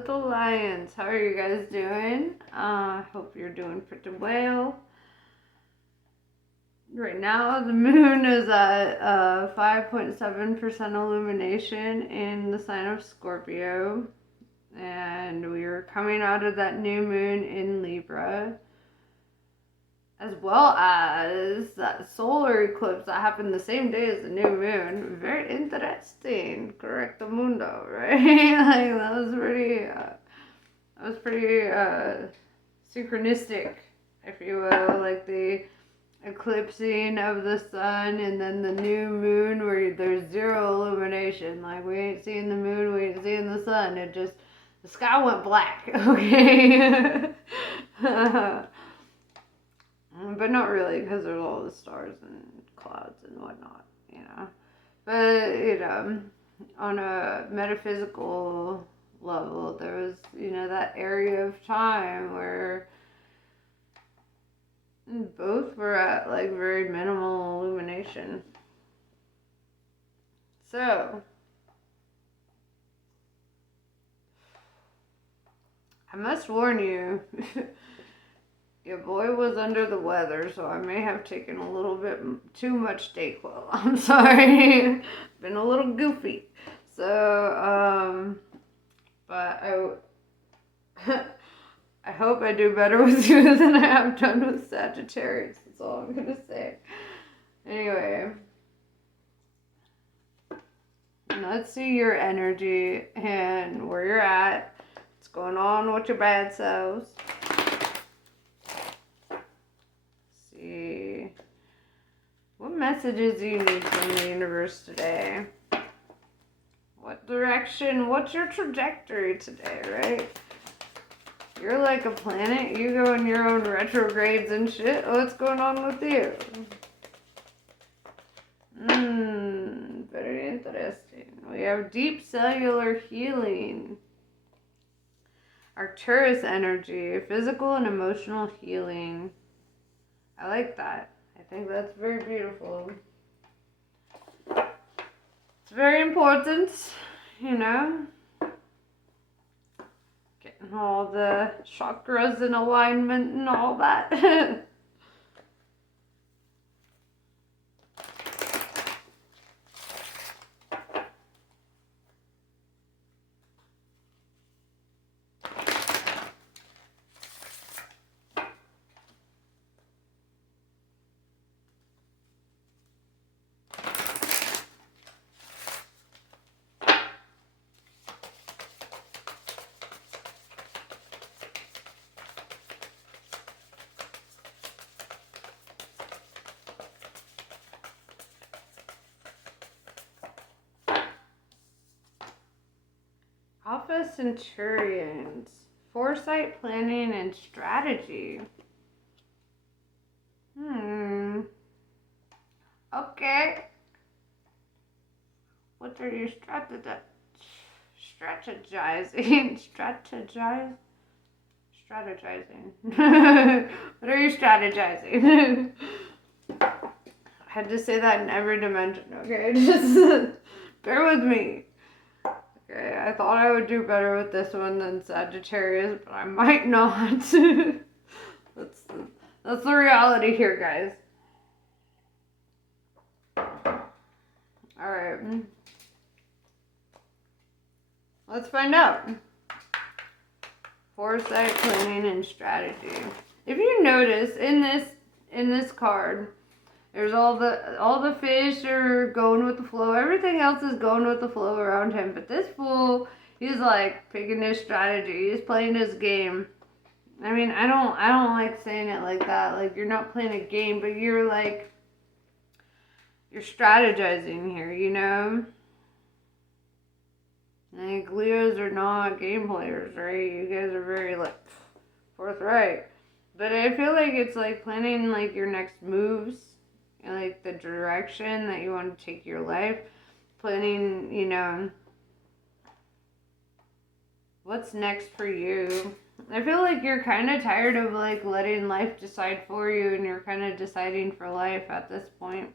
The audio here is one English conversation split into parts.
little lions. How are you guys doing? Hope you're doing pretty well. Right now, the moon is at 5.7% illumination in the sign of Scorpio. And we are coming out of that new moon in Libra. As well as that solar eclipse that happened the same day as the new moon. Very interesting. Correcto mundo, right? Like, that was pretty synchronistic, if you will. Like the eclipsing of the sun and then the new moon where there's zero illumination. Like, we ain't seeing the moon, we ain't seeing the sun. It just, the sky went black, okay? But not really, because there's all the stars and clouds and whatnot, you know. But, on a metaphysical level, there was, that area of time where both were at, like, very minimal illumination. So, I must warn you, your boy was under the weather, so I may have taken a little bit too much Dayquil. I'm sorry. Been a little goofy. So, but I hope I do better with you than I have done with Sagittarius. That's all I'm going to say. Anyway. Let's see your energy and where you're at. What's going on with your bad selves. See. What messages do you need from the universe today? What direction? What's your trajectory today, right? You're like a planet. You go in your own retrogrades and shit. What's going on with you? Very interesting. We have deep cellular healing. Arcturus energy, physical and emotional healing. I like that. I think that's very beautiful. It's very important, getting all the chakras in alignment and all that. Alpha Centurions. Foresight, planning, and strategy. Okay. What are you strategizing? Strategizing. What are you strategizing? I had to say that in every dimension, okay? Just bear with me. Okay, I thought I would do better with this one than Sagittarius, but I might not. That's the reality here, guys. Alright. Let's find out. Foresight, planning, and strategy. If you notice, in this card, there's all the fish are going with the flow. Everything else is going with the flow around him. But this fool, he's like picking his strategy. He's playing his game. I mean, I don't like saying it like that. Like, you're not playing a game, but you're strategizing here, Like, Leos are not game players, right? You guys are very, like, forthright. But I feel like it's like planning, like, your next moves. Like the direction that you want to take your life, planning, what's next for you. I feel like you're kind of tired of like letting life decide for you, and you're kind of deciding for life at this point.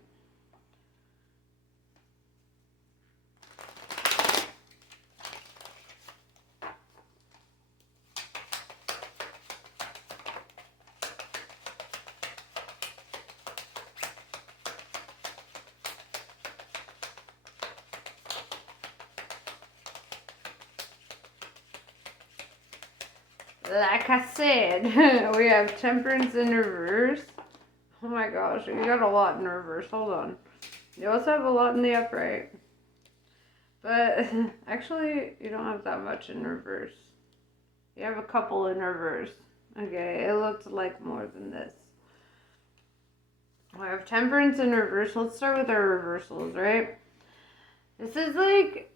like I said, we have Temperance in reverse. Oh my gosh, you got a lot in reverse. Hold on. You also have a lot in the upright. But actually, you don't have that much in reverse. You have a couple in reverse. Okay, it looks like more than this. We have Temperance in reverse. Let's start with our reversals, right? This is like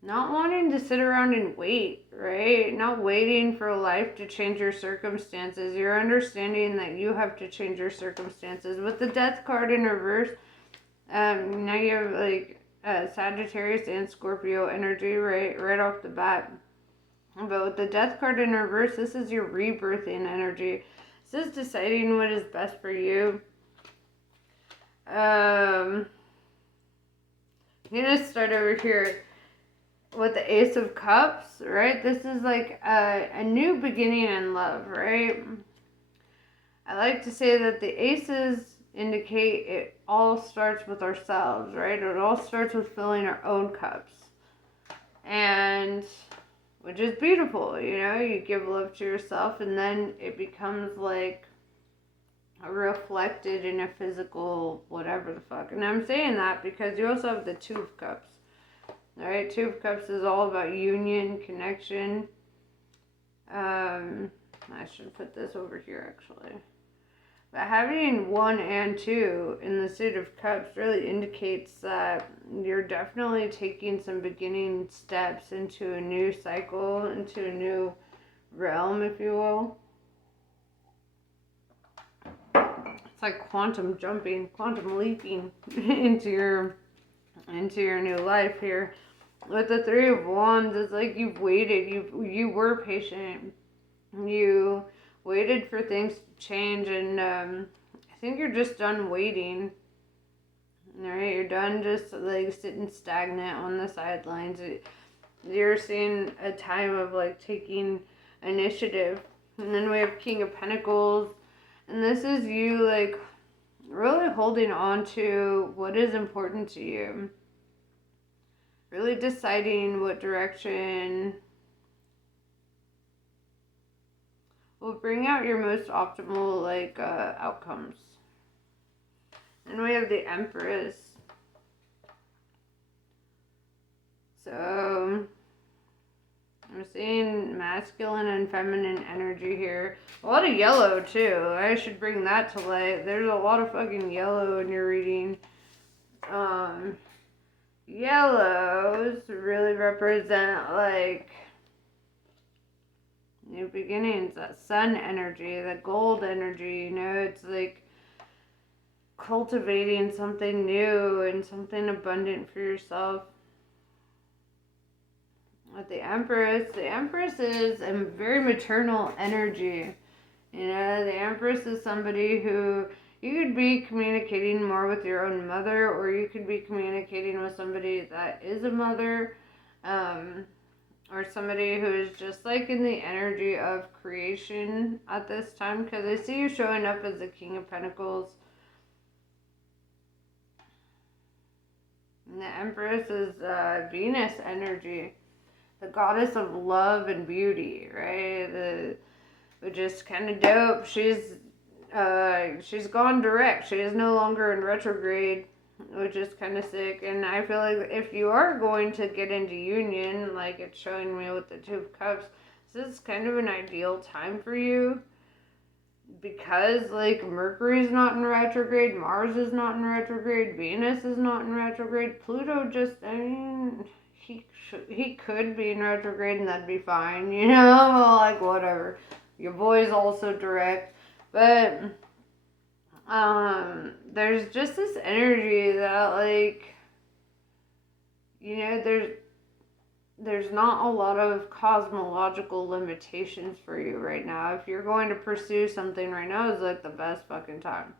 not wanting to sit around and wait, right? Not waiting for life to change your circumstances. You're understanding that you have to change your circumstances. With the Death card in reverse, now you have like Sagittarius and Scorpio energy right off the bat. But with the Death card in reverse, this is your rebirthing energy. This is deciding what is best for you. I'm gonna start over here with the Ace of Cups, right? This is like a new beginning in love, right? I like to say that the aces indicate it all starts with ourselves, right? It all starts with filling our own cups. And which is beautiful, you know, you give love to yourself and then it becomes like reflected in a physical whatever the fuck. And I'm saying that because you also have the Two of Cups. Alright, Two of Cups is all about union, connection. I should put this over here actually. But having 1 and 2 in the Suit of Cups really indicates that you're definitely taking some beginning steps into a new cycle, into a new realm, if you will. It's like quantum jumping, quantum leaping into your new life here. With the Three of Wands, it's like you've waited, you were patient, you waited for things to change, and I think you're just done waiting. Alright, you're done just like sitting stagnant on the sidelines. You're seeing a time of like taking initiative. And then we have King of Pentacles, and this is you like really holding on to what is important to you. Really deciding what direction will bring out your most optimal like outcomes. And we have the Empress. So I'm seeing masculine and feminine energy here. A lot of yellow too. I should bring that to light. There's a lot of fucking yellow in your reading. Yellows really represent like new beginnings, that sun energy, that gold energy, you know, it's like cultivating something new and something abundant for yourself. With the Empress is a very maternal energy. You know, the Empress is somebody who you could be communicating more with your own mother, or you could be communicating with somebody that is a mother, or somebody who is just like in the energy of creation at this time, because I see you showing up as the King of Pentacles. And the Empress is Venus energy, the goddess of love and beauty, right? Which is kind of dope. She's gone direct. She is no longer in retrograde, which is kind of sick. And I feel like if you are going to get into union, like it's showing me with the Two of Cups, this is kind of an ideal time for you. Because like Mercury's not in retrograde, Mars is not in retrograde, Venus is not in retrograde, Pluto just, I mean, he could be in retrograde and that'd be fine, you know, like whatever. Your boy's also direct. But there's just this energy that like, you know, there's not a lot of cosmological limitations for you right now. If you're going to pursue something right now, is like the best fucking time.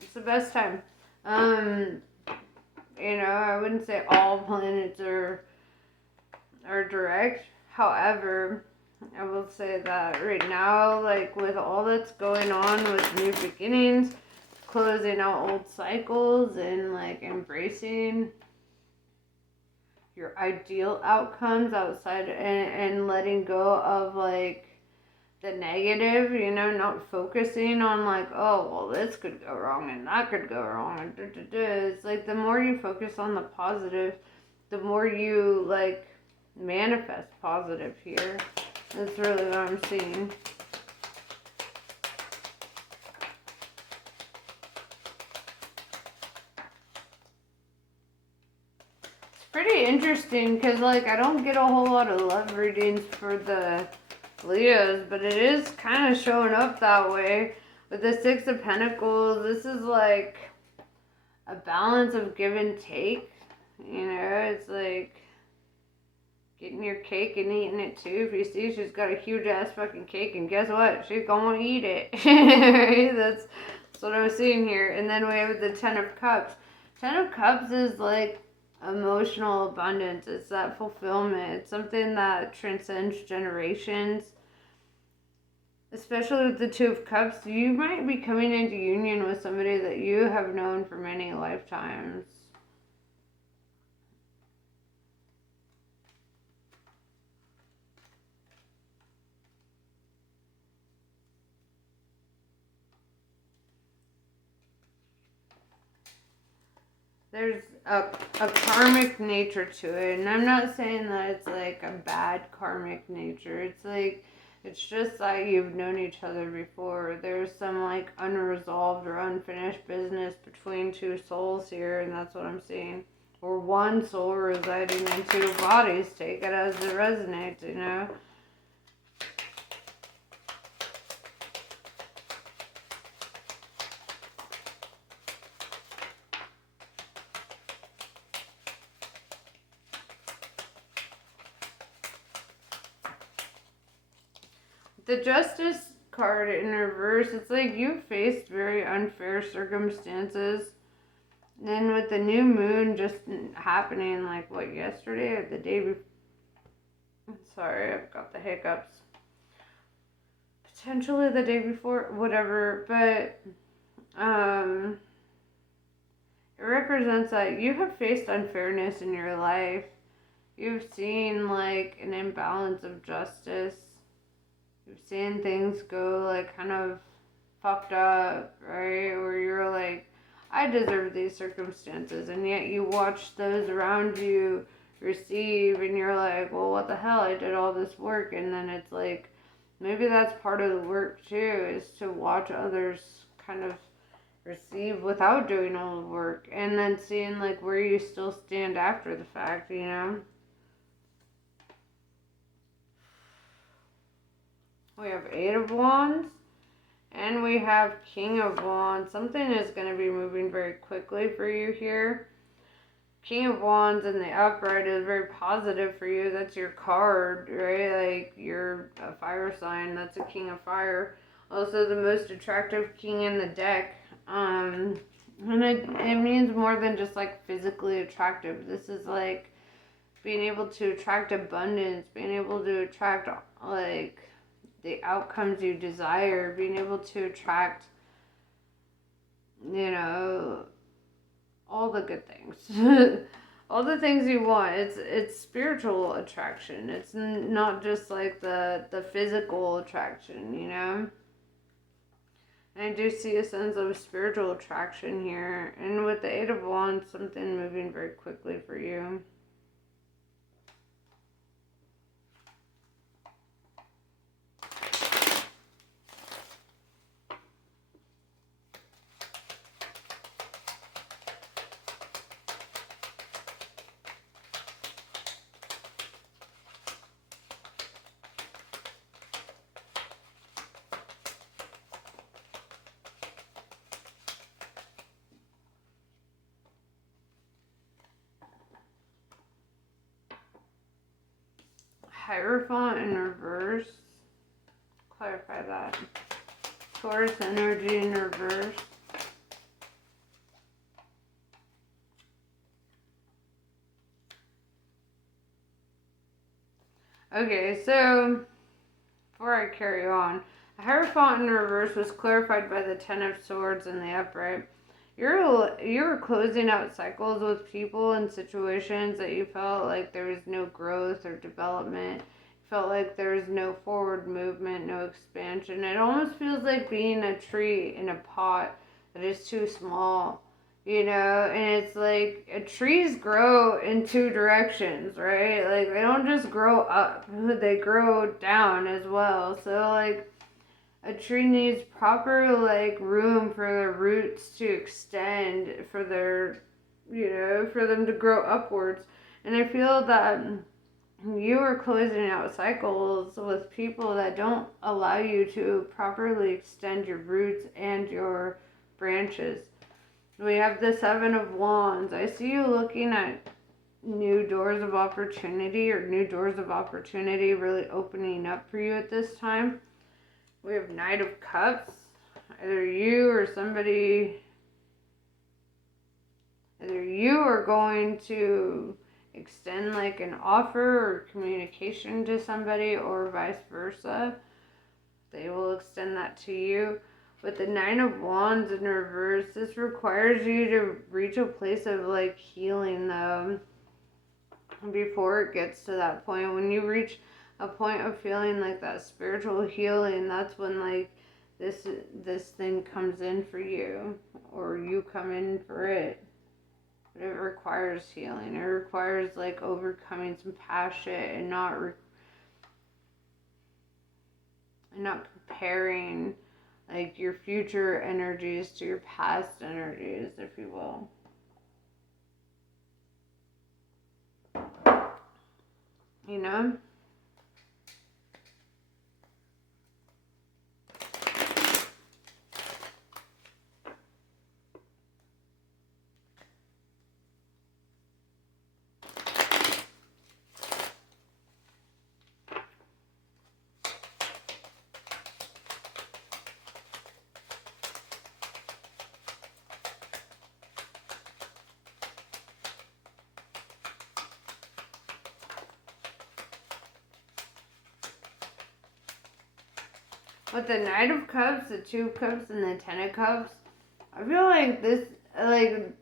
It's the best time. You know, I wouldn't say all planets are direct. However, I will say that right now, like with all that's going on with new beginnings, closing out old cycles and like embracing your ideal outcomes outside and letting go of like the negative, you know, not focusing on like, oh, well, this could go wrong and that could go wrong. And It's like the more you focus on the positive, the more you like manifest positive here. That's really what I'm seeing. Pretty interesting because like I don't get a whole lot of love readings for the Leos, but it is kind of showing up that way with the Six of Pentacles. This is like a balance of give and take, you know. It's like getting your cake and eating it too. If you see she's got a huge ass fucking cake, and guess what, she's gonna eat it. That's what I was seeing here. And then we have the Ten of Cups. Ten of Cups is like emotional abundance. It's that fulfillment. It's something that transcends generations. Especially with the Two of Cups, you might be coming into union with somebody that you have known for many lifetimes. There's a karmic nature to it, and I'm not saying that it's like a bad karmic nature. It's like, it's just like you've known each other before. There's some like unresolved or unfinished business between two souls here, and that's what I'm seeing. Or one soul residing in two bodies. Take it as it resonates, you know. The Justice card in reverse, it's like you faced very unfair circumstances. And with the new moon just happening, like, what, yesterday or the day before? Sorry, I've got the hiccups. Potentially the day before, whatever. But, it represents that you have faced unfairness in your life. You've seen, like, an imbalance of justice. You've seen things go like kind of fucked up, right? Where you're like, I deserve these circumstances, and yet you watch those around you receive, and you're like, well, what the hell? I did all this work, and then it's like, maybe that's part of the work too, is to watch others kind of receive without doing all the work, and then seeing like where you still stand after the fact, you know? We have Eight of Wands, and we have King of Wands. Something is going to be moving very quickly for you here. King of Wands in the upright is very positive for you. That's your card, right? Like, you're a fire sign. That's a King of Fire. Also, the most attractive king in the deck. And it means more than just, like, physically attractive. This is, like, being able to attract abundance, being able to attract, like, the outcomes you desire, being able to attract, you know, all the good things. All the things you want. It's spiritual attraction. It's not just like the physical attraction, you know? And I do see a sense of spiritual attraction here. And with the Eight of Wands, something moving very quickly for you. Hierophant in reverse. Clarify that. Taurus energy in reverse. Okay, so before I carry on, Hierophant in reverse was clarified by the Ten of Swords in the upright. You're closing out cycles with people and situations that you felt like there was no growth or development. Felt like there was no forward movement, no expansion. It almost feels like being a tree in a pot that is too small, you know? And it's like trees grow in two directions, right? Like they don't just grow up, they grow down as well. So like a tree needs proper like room for their roots to extend, for their, you know, for them to grow upwards. And I feel that you are closing out cycles with people that don't allow you to properly extend your roots and your branches. We have the Seven of Wands. I see you looking at new doors of opportunity, or new doors of opportunity really opening up for you at this time. We have Knight of Cups. Either you are going to extend like an offer or communication to somebody, or vice versa. They will extend that to you. With the Nine of Wands in reverse, this requires you to reach a place of like healing though, before it gets to that point. When you reach a point of feeling like that spiritual healing, that's when like this thing comes in for you, or you come in for it. But it requires healing. It requires like overcoming some past shit and not comparing like your future energies to your past energies, if you will. You know? With the Knight of Cups, the Two of Cups, and the Ten of Cups, I feel like this, like,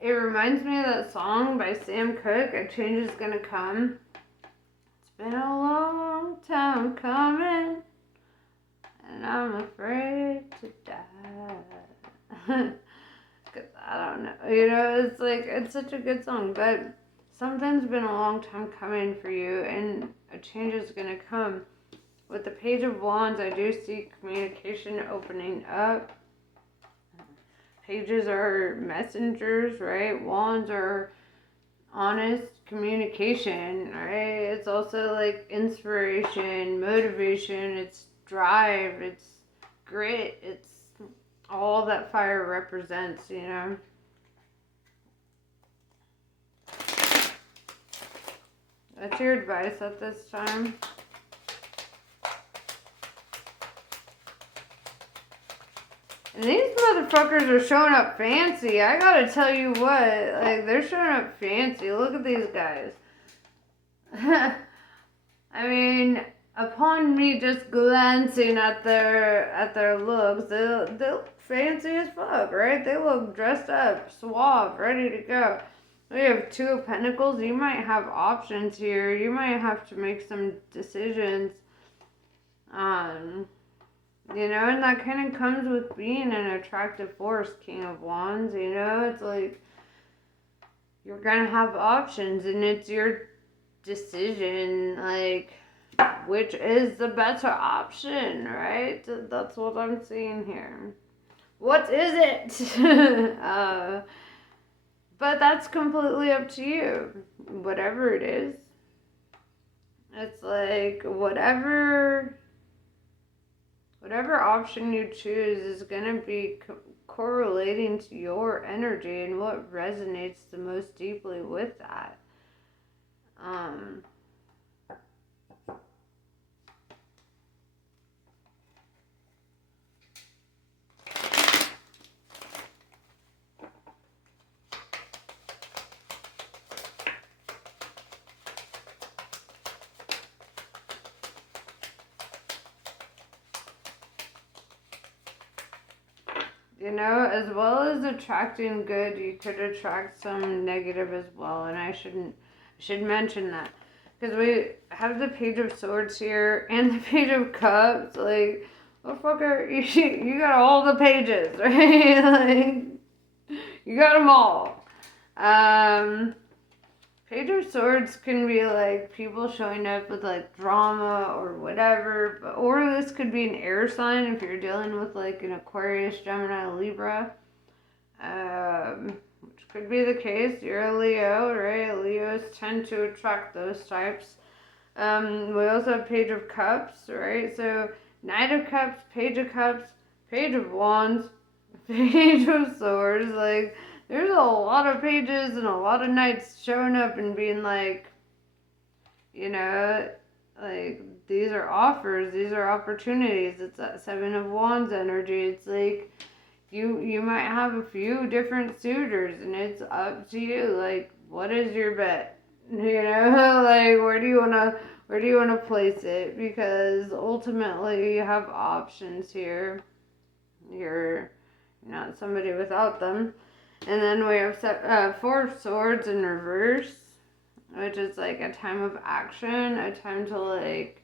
it reminds me of that song by Sam Cooke, A Change Is Gonna Come. It's been a long time coming, and I'm afraid to die. Because I don't know, you know, it's like, it's such a good song, but something's been a long time coming for you, and a change is gonna come. With the Page of Wands, I do see communication opening up. Pages are messengers, right? Wands are honest communication, right? It's also like inspiration, motivation, it's drive, it's grit, it's all that fire represents, you know? That's your advice at this time. And these motherfuckers are showing up fancy. I gotta tell you what, like, they're showing up fancy. Look at these guys. I mean, upon me just glancing at their looks, they look fancy as fuck, right? They look dressed up, suave, ready to go. We have Two of Pentacles. You might have options here. You might have to make some decisions. You know, and that kind of comes with being an attractive force, King of Wands, you know? It's like, you're gonna have options, and it's your decision, like, which is the better option, right? That's what I'm seeing here. What is it? But that's completely up to you. Whatever it is. It's like, whatever option you choose is going to be correlating to your energy and what resonates the most deeply with that. You know, as well as attracting good, you could attract some negative as well. And I should mention that. Because we have the Page of Swords here and the Page of Cups. Like, motherfucker, you got all the pages, right? Like, you got them all. Page of Swords can be like people showing up with like drama or whatever, or this could be an air sign if you're dealing with like an Aquarius, Gemini, Libra, which could be the case. You're a Leo, right? Leos tend to attract those types. We also have Page of Cups, right? So Knight of Cups, Page of Wands, Page of Swords, like there's a lot of pages and a lot of knights showing up and being like, you know, like these are offers, these are opportunities. It's that Seven of Wands energy. It's like you might have a few different suitors and it's up to you. Like, what is your bet? You know, like where do you wanna place it? Because ultimately you have options here. You're not somebody without them. And then we have Four of Swords in reverse, which is like a time of action, a time to like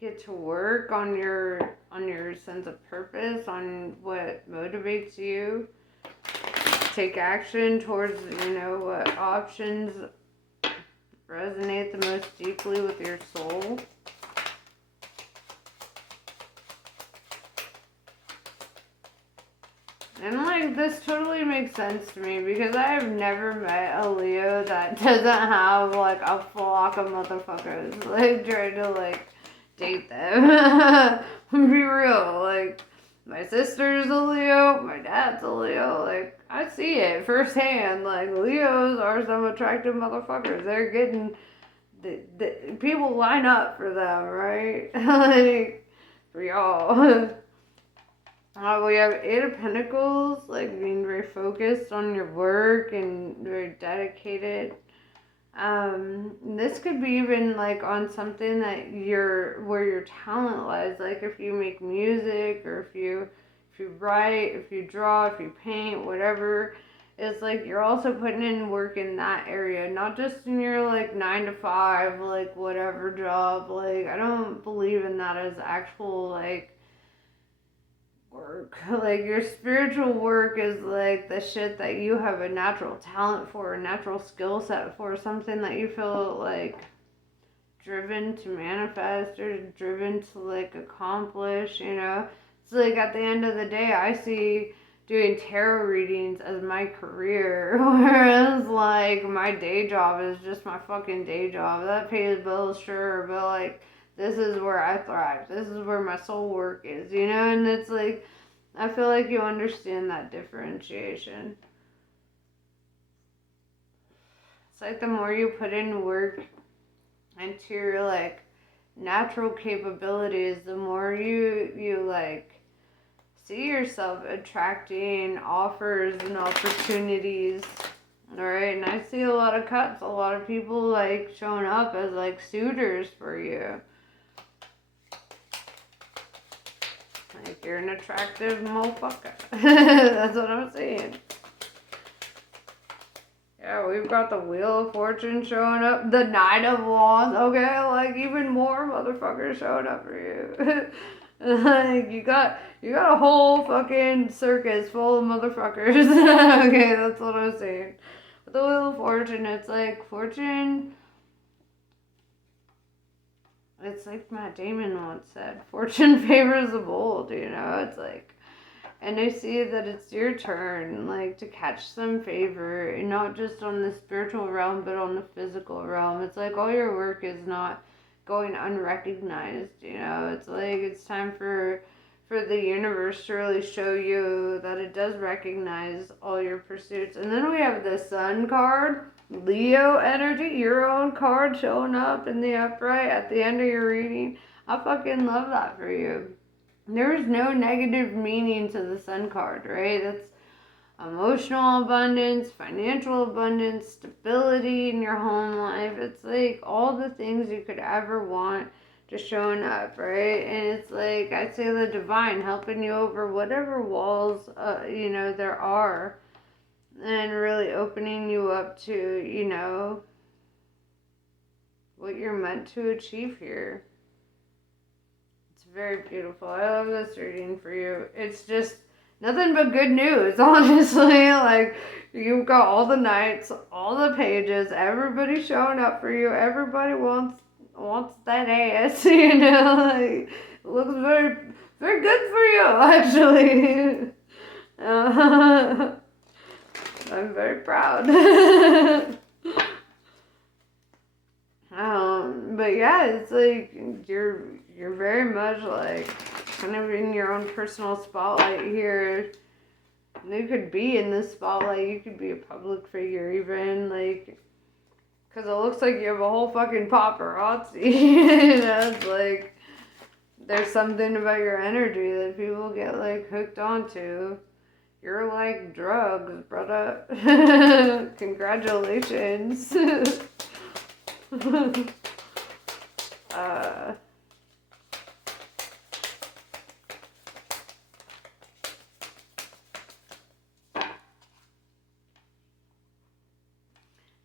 get to work on your sense of purpose, on what motivates you. Take action towards, you know, what options resonate the most deeply with your soul. And like this totally makes sense to me because I have never met a Leo that doesn't have like a flock of motherfuckers like trying to like date them. Be real, like my sister's a Leo, my dad's a Leo, like I see it firsthand. Like Leos are some attractive motherfuckers. They're getting the people line up for them, right? Like for y'all. We have Eight of Pentacles, like being very focused on your work and very dedicated. This could be even like on something that where your talent lies. Like if you make music or if you write, if you draw, if you paint, whatever. It's like you're also putting in work in that area, not just in your like 9 to 5, like whatever job. Like I don't believe in that as actual like work. Like your spiritual work is like the shit that you have a natural talent for, a natural skill set for, something that you feel like driven to manifest or driven to like accomplish, you know. It's like at the end of the day I see doing tarot readings as my career, whereas like my day job is just my fucking day job. That pays bills, sure, but like this is where I thrive. This is where my soul work is, you know? And it's like, I feel like you understand that differentiation. It's like the more you put in work into your like natural capabilities, the more you like see yourself attracting offers and opportunities. Alright, and I see a lot of cuts, a lot of people like showing up as like suitors for you. Like you're an attractive motherfucker. That's what I'm saying. Yeah, we've got the Wheel of Fortune showing up, the Knight of Wands, okay? Like even more motherfuckers showing up for you. Like you got a whole fucking circus full of motherfuckers. Okay, that's what I'm saying. With the Wheel of Fortune, it's like fortune. It's like Matt Damon once said, fortune favors the bold, you know? It's like, and I see that it's your turn, like, to catch some favor, and not just on the spiritual realm, but on the physical realm. It's like all your work is not going unrecognized, you know? It's like it's time for the universe to really show you that it does recognize all your pursuits. And then we have the Sun card, Leo energy, your own card showing up in the upright at the end of your reading. I fucking love that for you. There's no negative meaning to the Sun card, right? That's emotional abundance, financial abundance, stability in your home life. It's like all the things you could ever want just showing up, right? And it's like, I say the divine helping you over whatever walls, there are, and really opening you up to, what you're meant to achieve here. It's very beautiful. I love this reading for you. It's just nothing but good news, honestly. Like, you've got all the knights, all the pages, everybody showing up for you. Everybody wants that ass, Like, it looks very, very good for you, actually. I'm very proud. But yeah, it's like you're very much like kind of in your own personal spotlight here. You could be in this spotlight. You could be a public figure, even like, because it looks like you have a whole fucking paparazzi. It's like there's something about your energy that people get like hooked onto. You're like drugs, brother. Congratulations.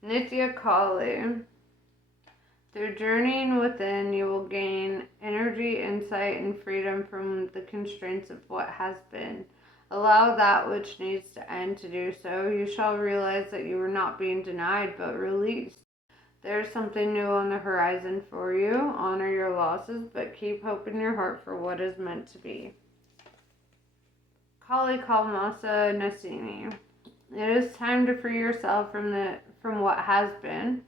Nitya Kali. Through journeying within, you will gain energy, insight, and freedom from the constraints of what has been. Allow that which needs to end to do so. You shall realize that you are not being denied, but released. There is something new on the horizon for you. Honor your losses, but keep hope in your heart for what is meant to be. Kali Kalmasa Nasini. It is time to free yourself from what has been.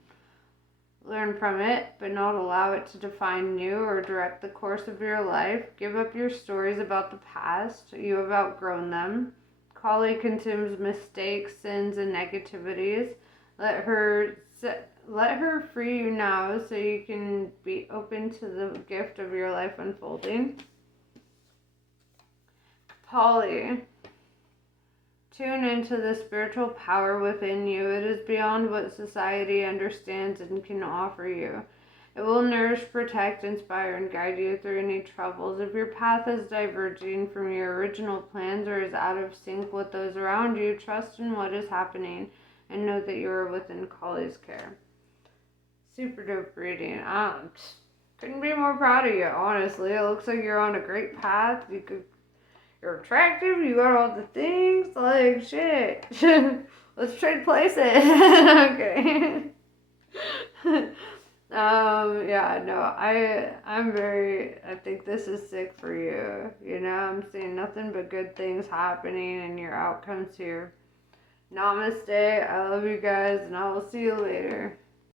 Learn from it, but not allow it to define you or direct the course of your life. Give up your stories about the past. You have outgrown them. Kali consumes mistakes, sins, and negativities. Let her free you now so you can be open to the gift of your life unfolding. Kali. Tune into the spiritual power within you. It is beyond what society understands and can offer you. It will nourish, protect, inspire, and guide you through any troubles. If your path is diverging from your original plans or is out of sync with those around you, trust in what is happening and know that you are within Kali's care. Super dope reading. Couldn't be more proud of you, honestly. It looks like you're on a great path. You're attractive, you got all the things, like, shit. Let's trade places. Okay. I think this is sick for you. I'm seeing nothing but good things happening and your outcomes here. Namaste. I love you guys, and I will see you later.